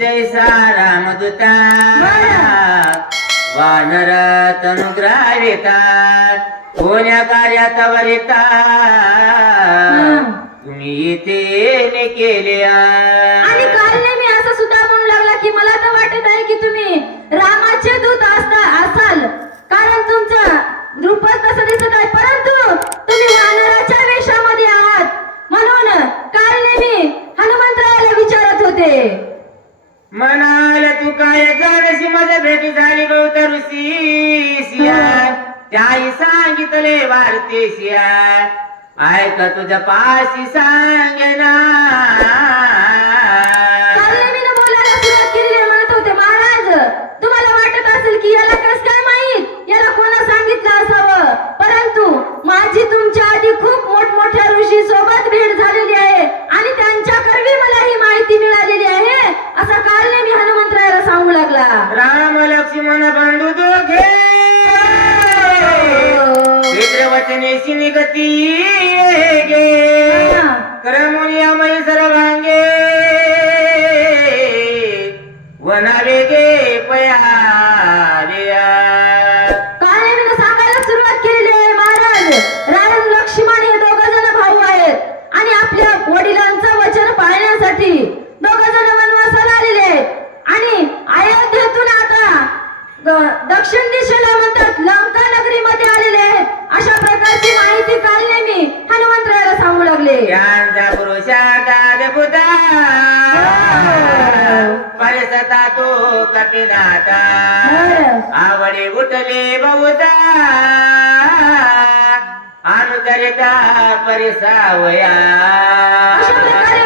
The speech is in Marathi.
जैसा रामदूता वानर तनुग्रावितात कोण्या कार्यात वरिता तुम्ही इथे केले आणि कालने मी असं सुद्धा म्हणू लागला की मला तर वाटत आहे की तुम्ही रामाचे दूत असाल, कारण तुमचं रूपच तसं दिसत आहे, परंतु तुम्ही वानराच्या वेशामध्ये आहात. म्हणून कालने मी हनुमंतरायाला विचारत होते. म्हणाल तू काय जाणशी माझ्या भेटी झाली बहुत ऋषीशिया त्याही सांगितले वार्तेशिया ऐक तुझ्या पाशी सांगेना. कालने मी बोलायला सुरुवात केली म्हणत होते, महाराज तुम्हाला वाटत असेल की याला कस काय माहित, याला कोणा सांगितलं असावं, परंतु माझी तुमच्या आधी खूप मोठमोठ्या ऋषी सोबत भेट झालेली आहे आणि त्यांच्या करवी मला ही माहिती मिळालेली आहे, असं कालने मी हनुमंतरायाला सांगू लागला. राम लक्ष्मण बंधू दोघे वचनेशी निगती गे क्रमुनियामय सर्वांगे वनावे गे पयाविया. कालने मी सांगायला सुरुवात केलेली आहे, महाराज राम लक्ष्मण हे दोघ जण भाऊ आहेत आणि आपल्या वडिलांचं वचन पाळण्यासाठी दोघ जण वनवासाला आलेले आहेत आणि अयोध्येतून आता दक्षिण दिशेला म्हणतात लंका नगरीमध्ये आलेले आहेत. अशा प्रकारची माहिती कालने मी हनुमंतरायाला सांगू लागले. यांचा पुरुषाचा बुधा परिसता तो कपिनाथा आवडे उठले बहुधा अनुचरिता परिसावया. अशा प्रकारे